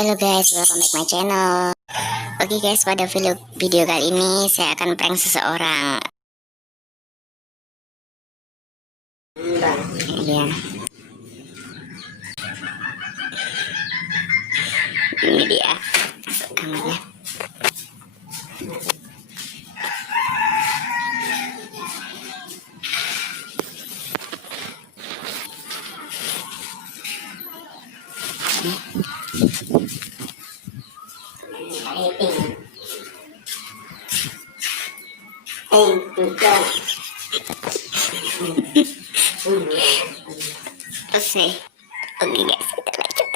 Hello guys, welcome back my channel. Oke guys, pada video kali ini saya akan prank seseorang. Ya. Ini dia. Masuk kamarnya. Selesai. Oke guys, kita lanjut.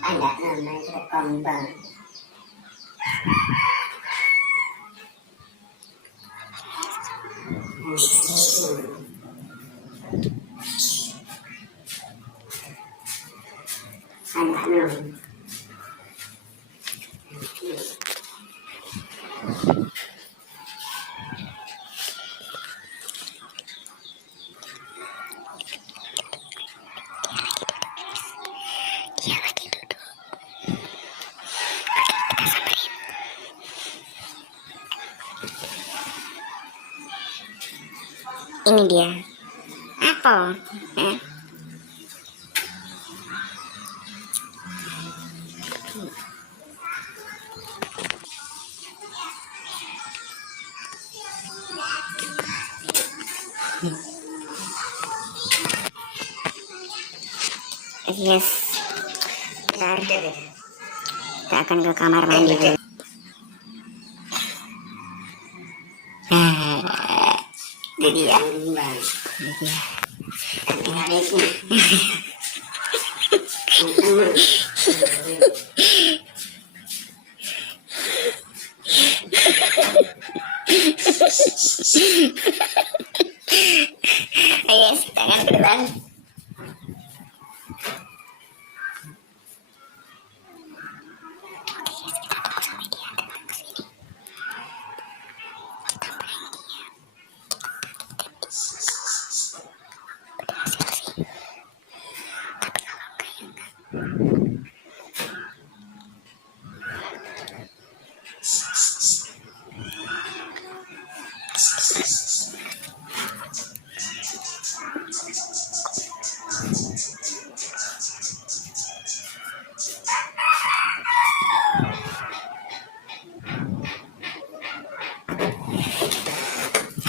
Ada namanya kembang. Dia lagi duduk. Kita samperin. Ini dia. Apel. Yes. Bentar. Kita akan ke kamar mandi dulu. Itu dia. Ini dia. Ayo, tangan ke depan.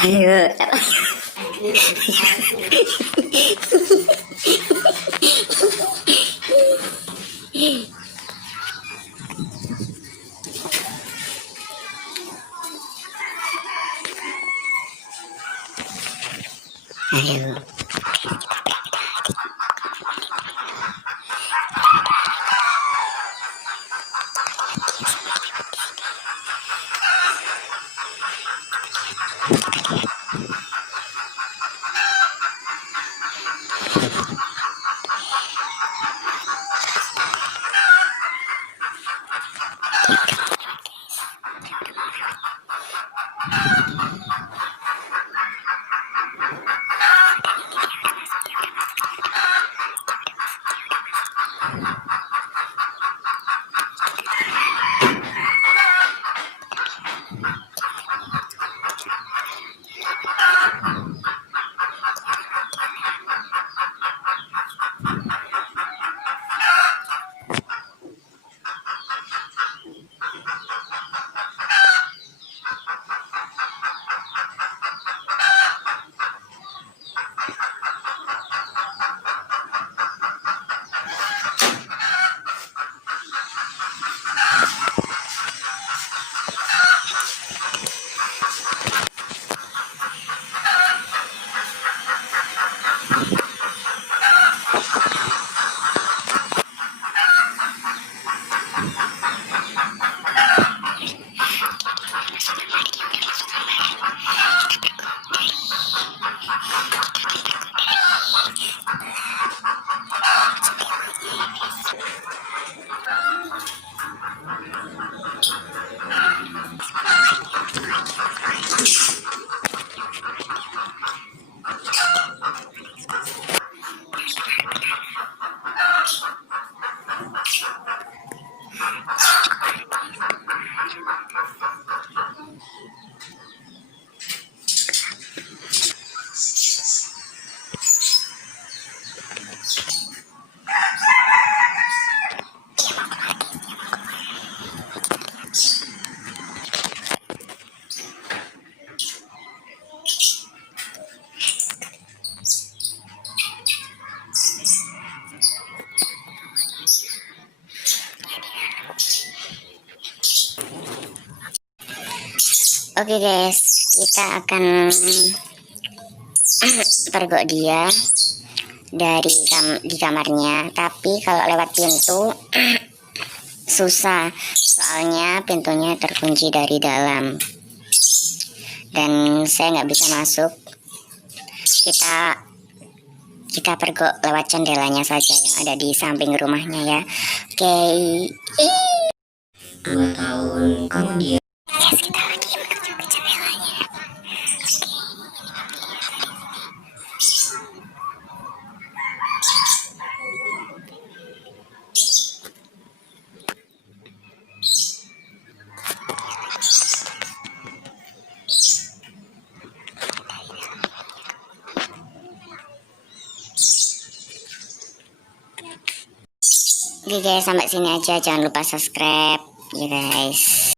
Ayo. Ayo. Oke guys, kita akan pergok dia di kamarnya. Tapi kalau lewat pintu susah, soalnya pintunya terkunci dari dalam dan saya nggak bisa masuk. Kita pergok lewat jendelanya saja yang ada di samping rumahnya ya. Oke. 2 tahun kemudian. Yes, kita lagi menuju ke jendelanya. Oke guys, sampai sini aja. Jangan lupa subscribe ya guys.